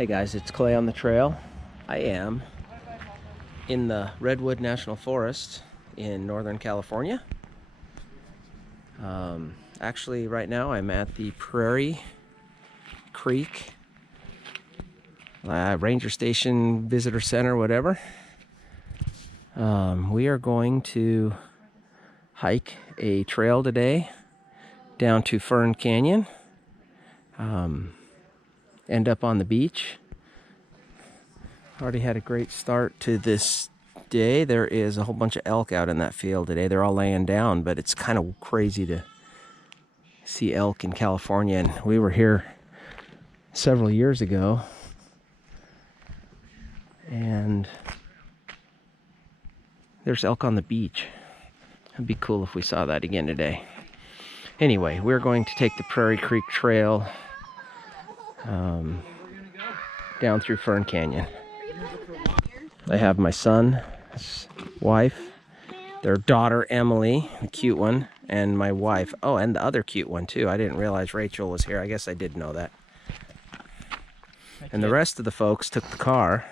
Hey guys, it's Clay on the trail. I am in the Redwood National Forest in Northern California. Actually, right now I'm at the Prairie Creek Ranger Station Visitor Center, whatever. We are going to hike a trail today down to Fern Canyon. End up on the beach. Already had a great start to this day. There is a whole bunch of elk out in that field today. They're all laying down, but it's kind of crazy to see elk in California. And we were here several years ago, and there's elk on the beach. It'd be cool if we saw that again today. Anyway, we're going to take the Prairie Creek Trail down through Fern Canyon. I have my son, his wife, their daughter Emily, the cute one, and my wife. Oh, and the other cute one too. I didn't realize Rachel was here. I guess I did know that. And the rest of the folks took the car.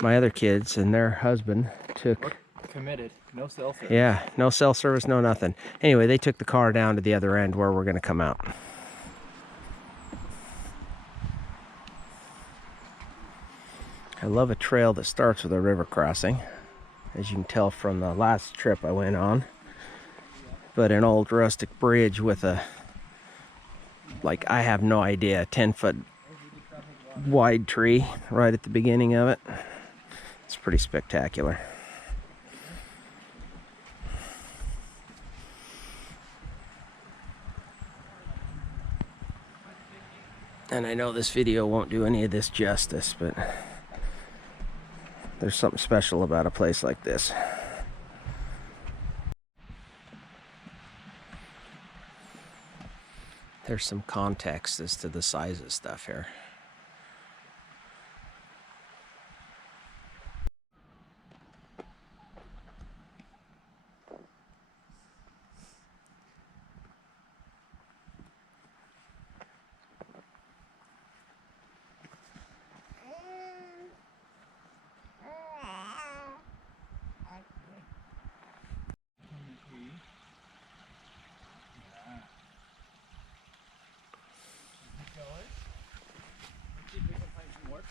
My other kids and their husband took... We're committed. No cell service. Yeah, no cell service, no nothing. Anyway, they took the car down to the other end where we're going to come out. I love a trail that starts with a river crossing, as you can tell from the last trip I went on. But an old rustic bridge with a, like, I have no idea, 10-foot wide tree right at the beginning of it. It's pretty spectacular. And I know this video won't do any of this justice, but there's something special about a place like this. There's some context as to the size of stuff here.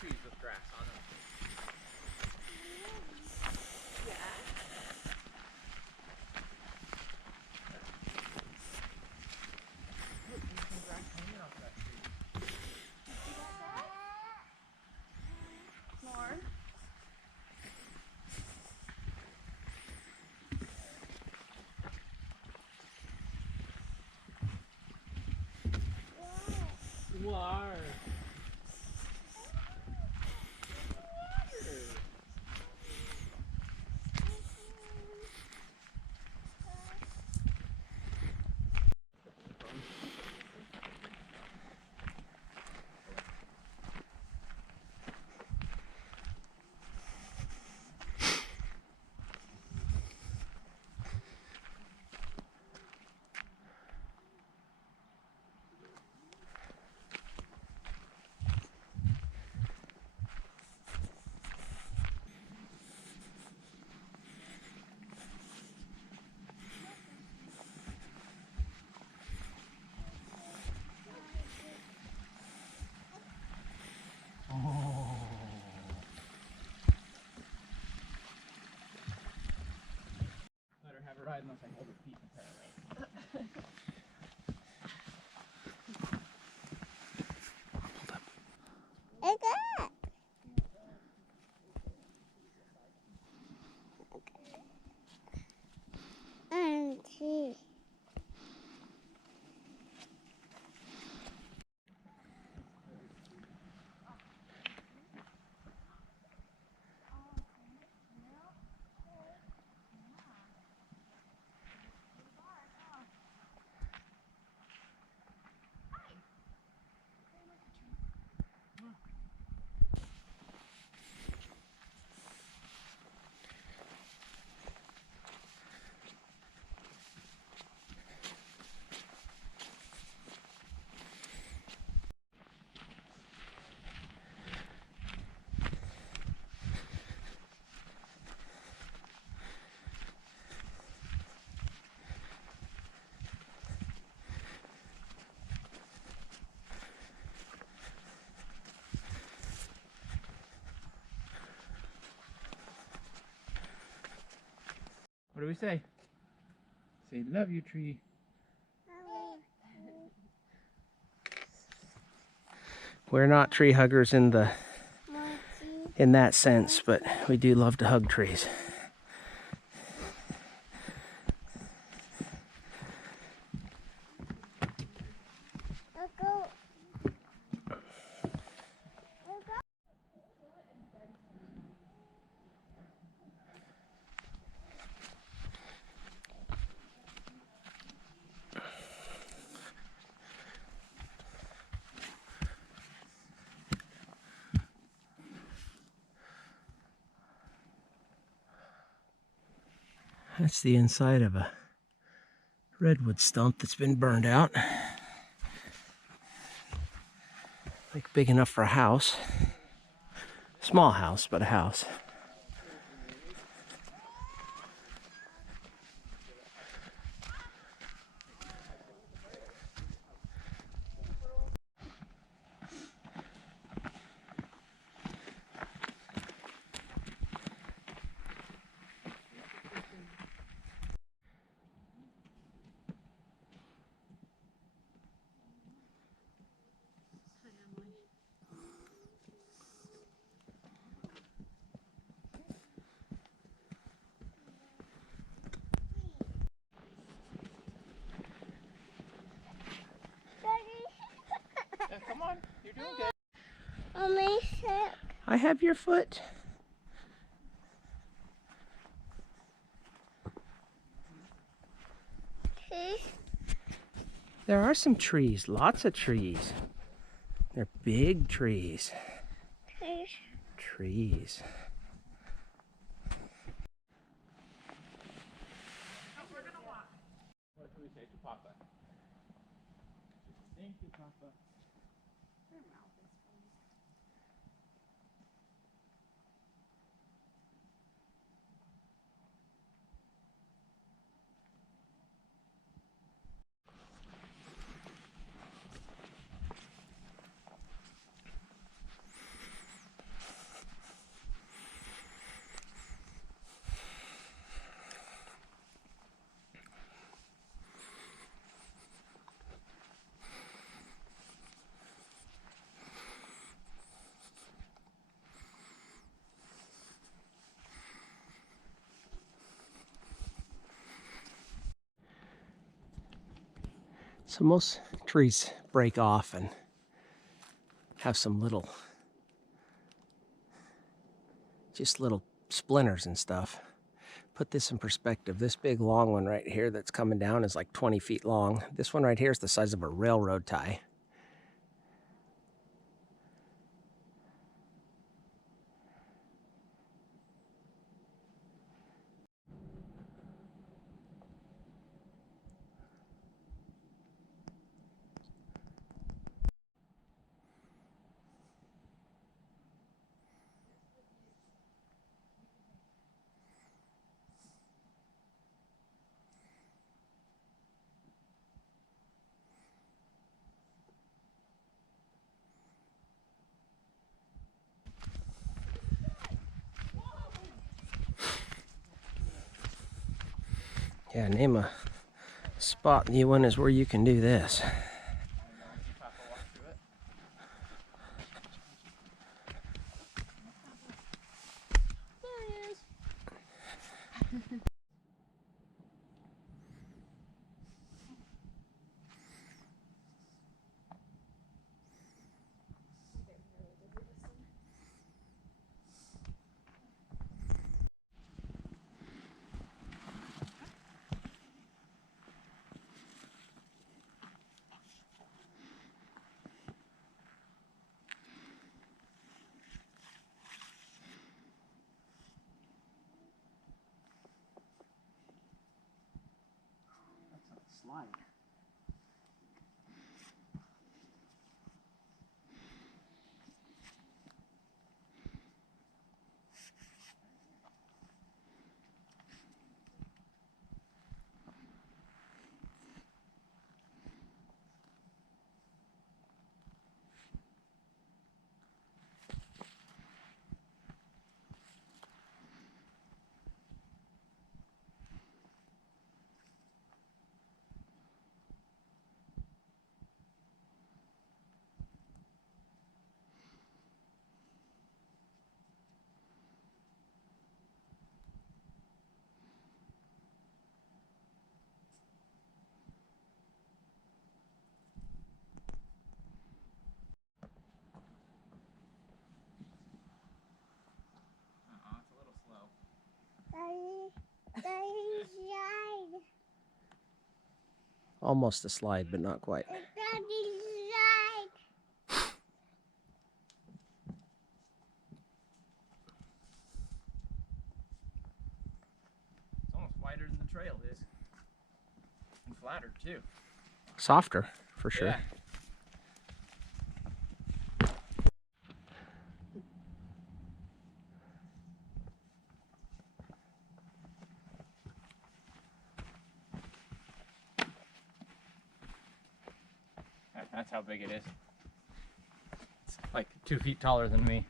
Trees with grass on them. More. Better have her ride unless I hold her feet apparently. What do we say? Say love you, tree. We're not tree huggers in that sense, but we do love to hug trees. That's the inside of a redwood stump that's been burned out. Like big enough for a house. Small house, but a house. Yeah, come on, you're doing good. I have your foot. There are some trees, lots of trees. They're big trees. Trees. What do we say to Papa? Thank you, Papa. So most trees break off and have some little, just little splinters and stuff. Put this in perspective. This big long one right here that's coming down is like 20 feet long. This one right here is the size of a railroad tie. Yeah, name a spot you want is where you can do this. Papa walk through it. There he is. Almost a slide, but not quite. It's almost wider than the trail is. And flatter too. Softer, for sure. Yeah. That's how big it is. It's like 2 feet taller than me.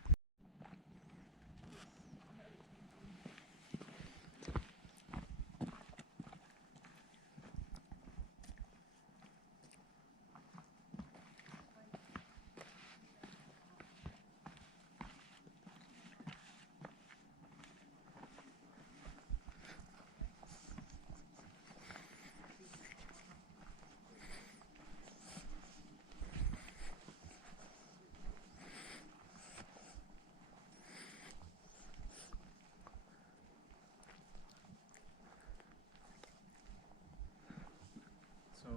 So,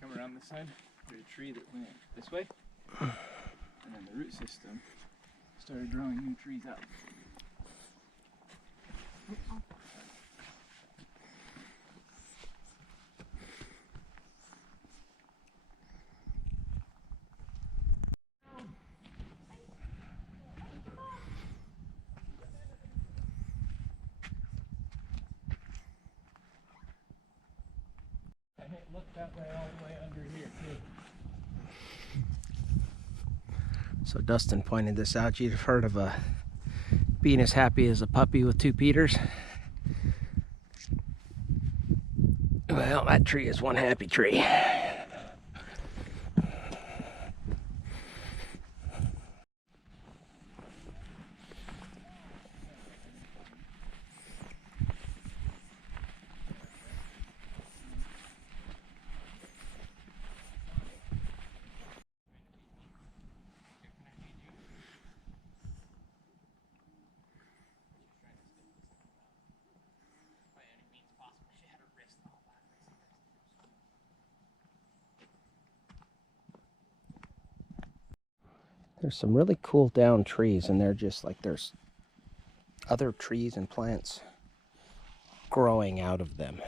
come around this side, there's a tree that went this way, and then the root system started growing new trees out. And it looked that way all the way under here too. So Dustin pointed this out. You'd have heard of being as happy as a puppy with 2 Peters. Well, that tree is one happy tree. There's some really cool down trees, and they're just like there's other trees and plants growing out of them.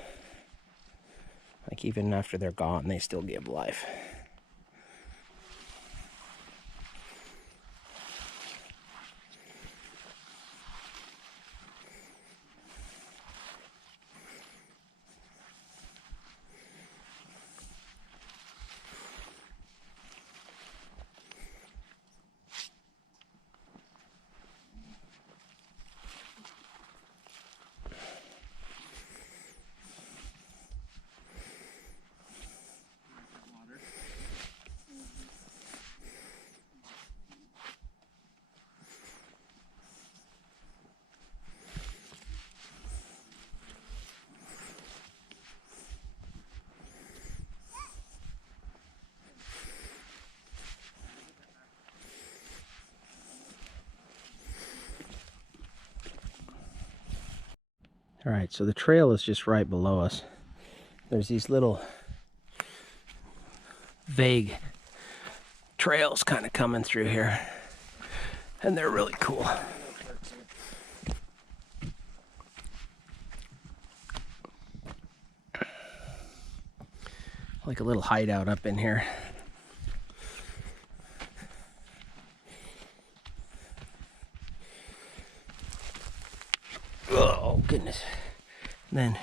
Like even after they're gone, they still give life. All right, so the trail is just right below us. There's these little vague trails kind of coming through here, and they're really cool. Like a little hideout up in here. Oh, goodness. And then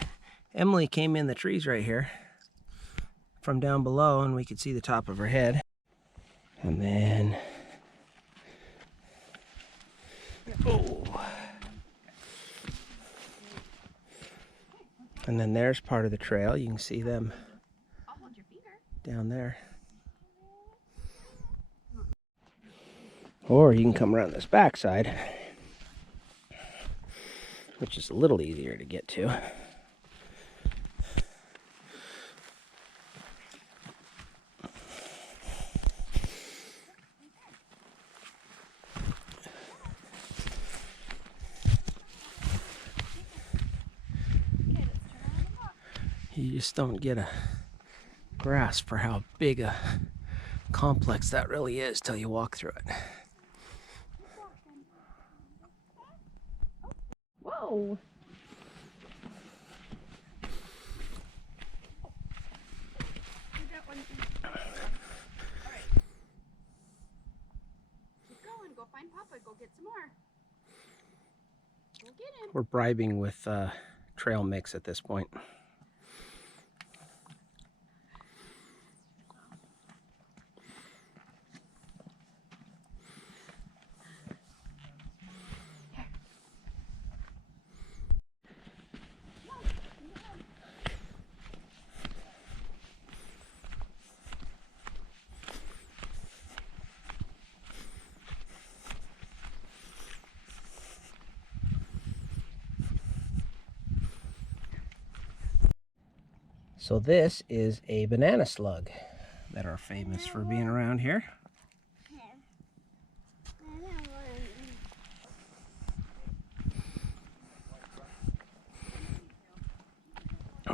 Emily came in the trees right here from down below, and we could see the top of her head. And then, oh. And then there's part of the trail. You can see them down there. Or you can come around this backside, which is a little easier to get to. You just don't get a grasp for how big a complex that really is till you walk through it. Whoa! Go find Papa, go get some more. Go get him. We're bribing with trail mix at this point. So this is a banana slug that are famous for being around here.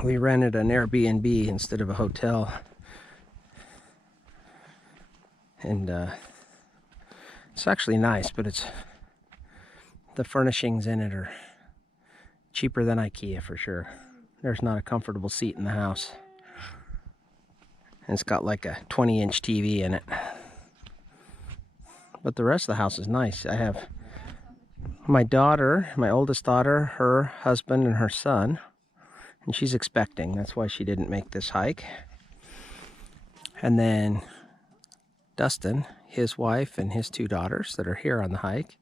We rented an Airbnb instead of a hotel, and it's actually nice, but the furnishings in it are cheaper than IKEA for sure. There's not a comfortable seat in the house. And it's got like a 20-inch TV in it. But the rest of the house is nice. I have my daughter, my oldest daughter, her husband, and her son. And she's expecting. That's why she didn't make this hike. And then Dustin, his wife, and his 2 daughters that are here on the hike.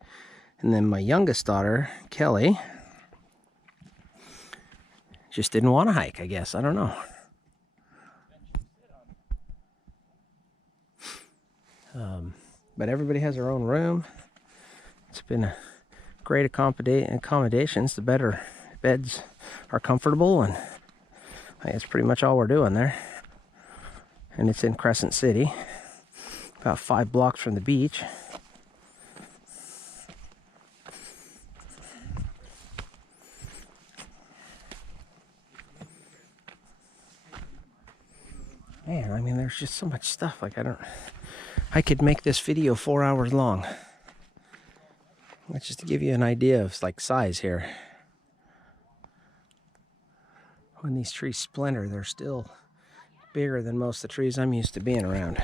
And then my youngest daughter, Kelly, just didn't want to hike, I guess. I don't know. But everybody has their own room. It's been a great accommodations. The better beds are comfortable, and I think that's pretty much all we're doing there. And it's in Crescent City, about 5 blocks from the beach. Man, I mean, there's just so much stuff. Like, I could make this video 4 hours long. That's just to give you an idea of like size here. When these trees splinter, they're still bigger than most of the trees I'm used to being around.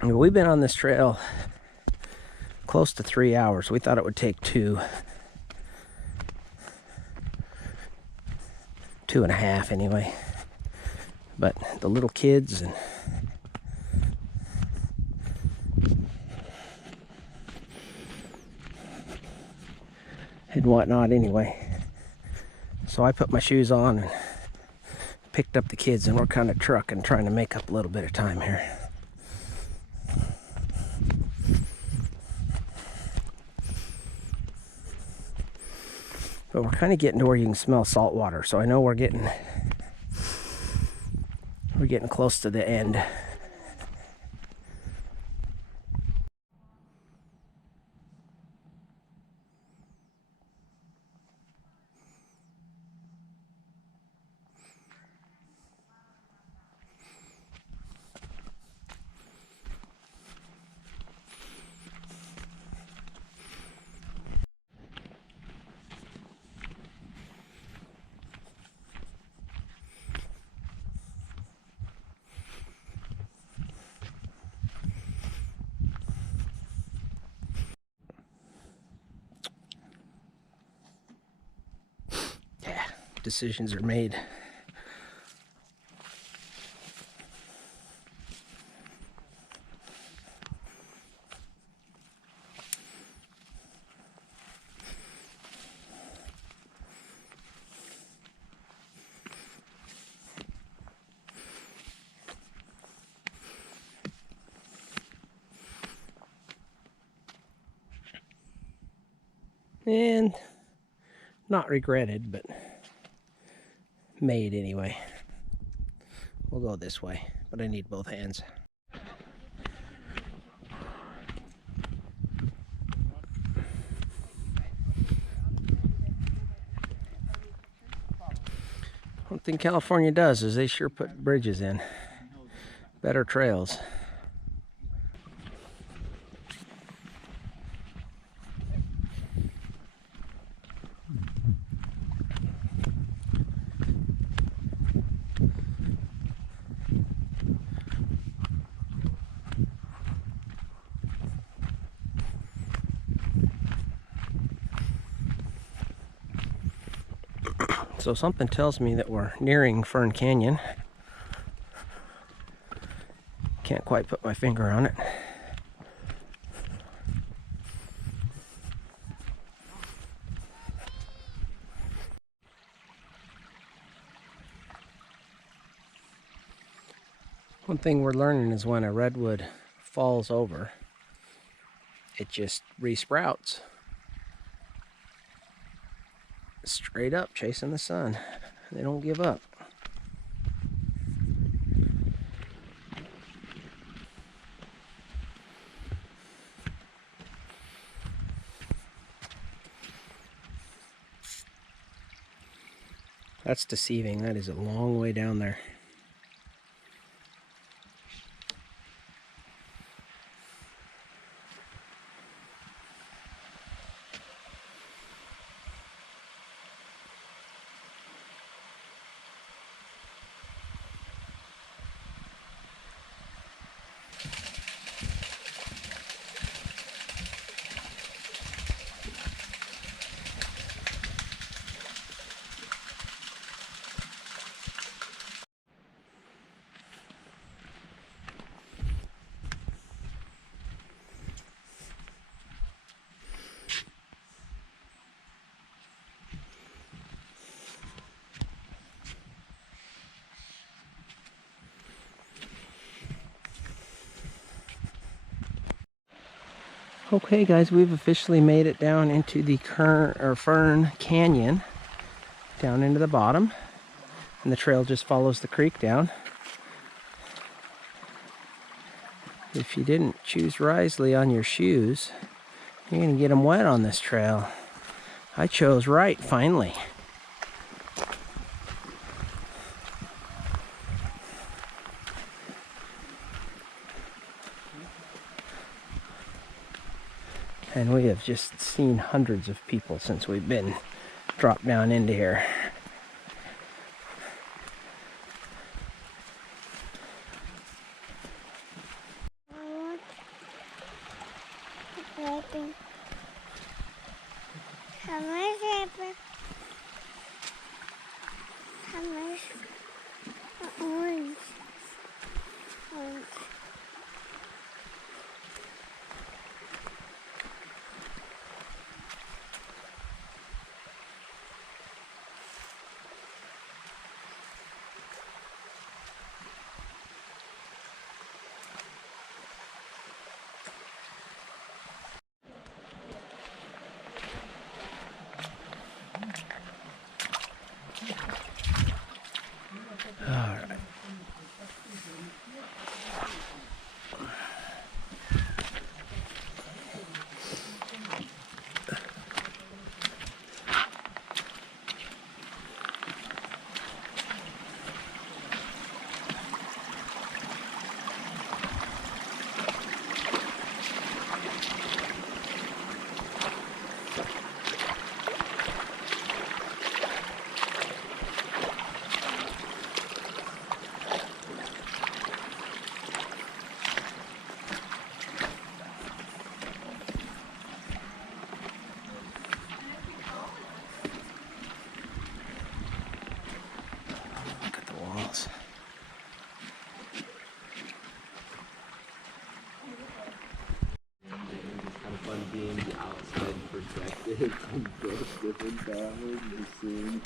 And we've been on this trail close to 3 hours. We thought it would take 2. 2.5 anyway. But the little kids and whatnot anyway. So I put my shoes on and picked up the kids, and we're kind of trucking, trying to make up a little bit of time here. But we're kind of getting to where you can smell salt water, so I know we're getting close to the end. Decisions are made. And not regretted, but made anyway. We'll go this way, but I need both hands. Something California does is they sure put bridges in. Better trails. So something tells me that we're nearing Fern Canyon. Can't quite put my finger on it. One thing we're learning is when a redwood falls over, it just resprouts. Straight up, chasing the sun. They don't give up. That's deceiving. That is a long way down there. Okay guys, we've officially made it down into the Fern Canyon, down into the bottom, and the trail just follows the creek down. If you didn't choose wisely on your shoes, you're gonna get them wet on this trail. I chose right, finally. And we have just seen hundreds of people since we've been dropped down into here. All right. Look at the walls. Kind of fun being the outside perspective from both different families and seeing.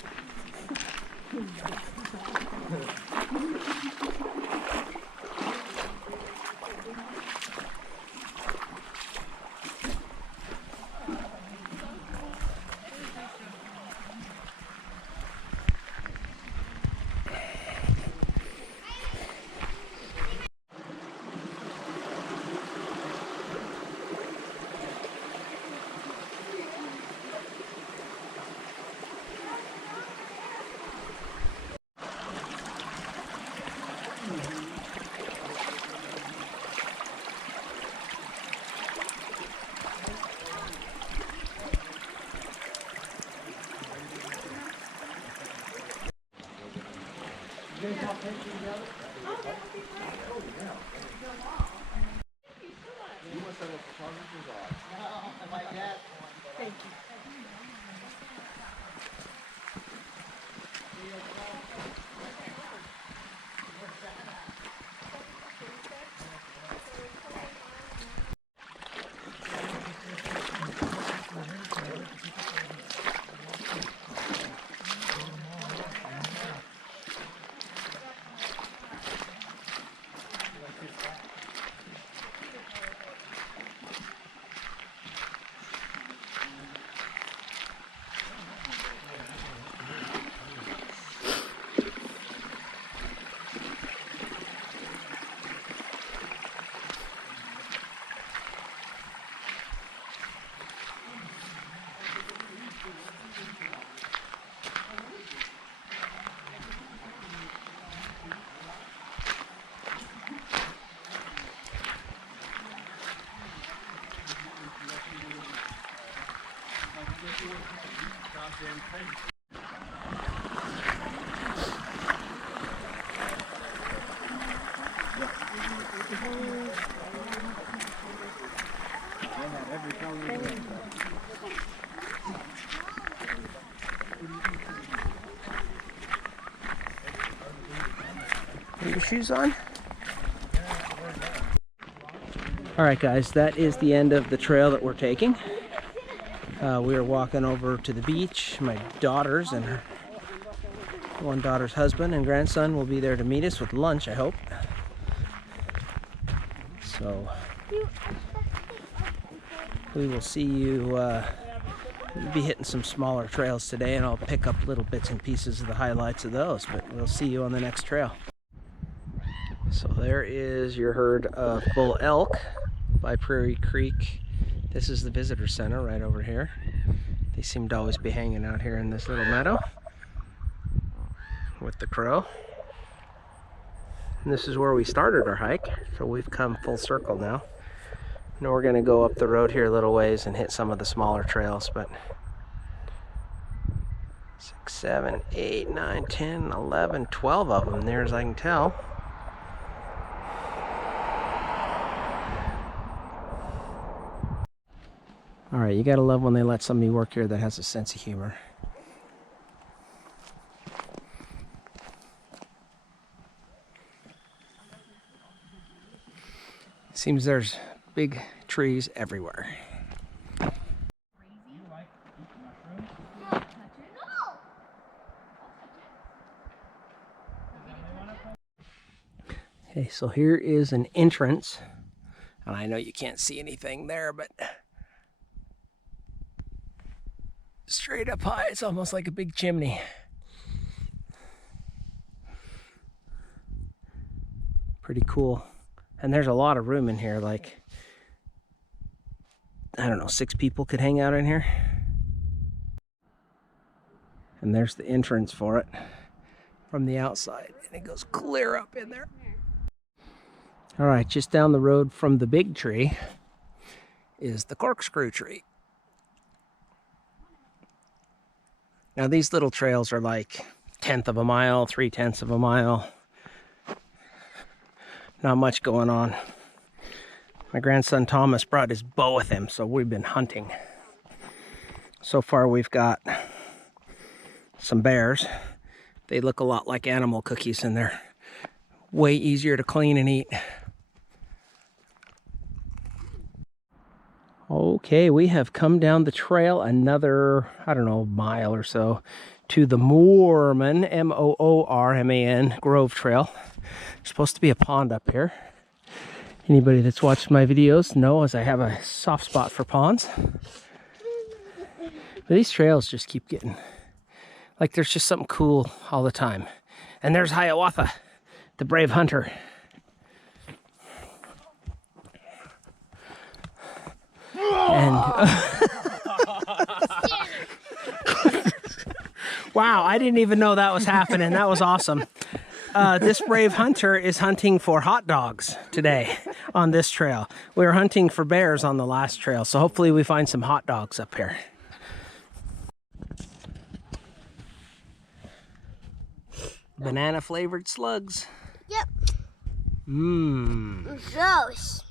Put your shoes on. All right, guys, that is the end of the trail that we're taking. We are walking over to the beach. My daughters and her one daughter's husband and grandson will be there to meet us with lunch, I hope. So we will see you. We'll be hitting some smaller trails today, and I'll pick up little bits and pieces of the highlights of those, but we'll see you on the next trail. So there is your herd of bull elk by Prairie Creek. This is the visitor center right over here. They seem to always be hanging out here in this little meadow with the crow. And this is where we started our hike, so we've come full circle now. Now we're going to go up the road here a little ways and hit some of the smaller trails, but 6, 7, 8, 9, 10, 11, 12 of them there as I can tell. All right, you gotta love when they let somebody work here that has a sense of humor. Seems there's big trees everywhere. Okay, so here is an entrance, and I know you can't see anything there, but straight up high, it's almost like a big chimney. Pretty cool. And there's a lot of room in here, like, I don't know, 6 people could hang out in here. And there's the entrance for it from the outside, and it goes clear up in there. All right, just down the road from the big tree is the corkscrew tree. Now these little trails are like 1/10 of a mile, 3/10 of a mile. Not much going on. My grandson Thomas brought his bow with him, so we've been hunting. So far we've got some bears. They look a lot like animal cookies, and they're way easier to clean and eat. Okay, we have come down the trail another, I don't know, mile or so to the Moorman, M-O-O-R-M-A-N, Grove Trail. There's supposed to be a pond up here. Anybody that's watched my videos knows I have a soft spot for ponds. But these trails just keep getting, like there's just something cool all the time. And there's Hiawatha, the brave hunter. And wow, I didn't even know that was happening. That was awesome. This brave hunter is hunting for hot dogs today on this trail. We were hunting for bears on the last trail, so hopefully we find some hot dogs up here. Banana flavored slugs. Yep. Mmm. Gross.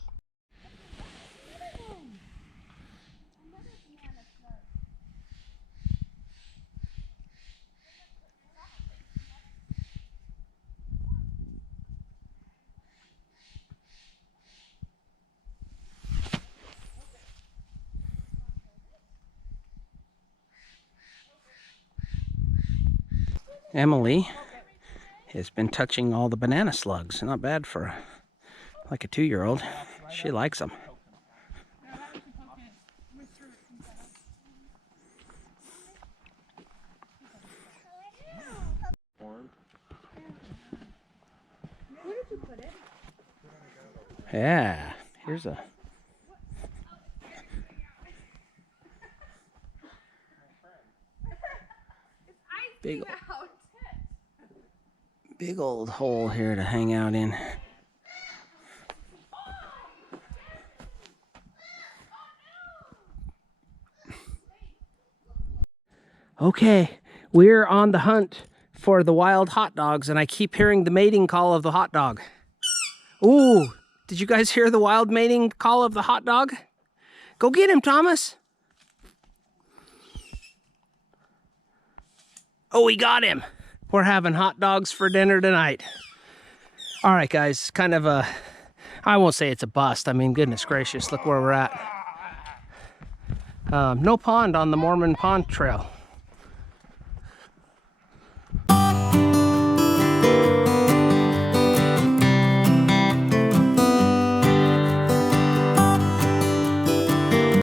Emily has been touching all the banana slugs. Not bad for like a 2-year-old. She likes them. Yeah, here's a big old hole here to hang out in. Okay, we're on the hunt for the wild hot dogs, and I keep hearing the mating call of the hot dog. Ooh, did you guys hear the wild mating call of the hot dog? Go get him, Thomas. Oh, we got him. We're having hot dogs for dinner tonight. All right, guys, kind of a, I won't say it's a bust. I mean, goodness gracious, look where we're at. No pond on the Mormon Pond Trail.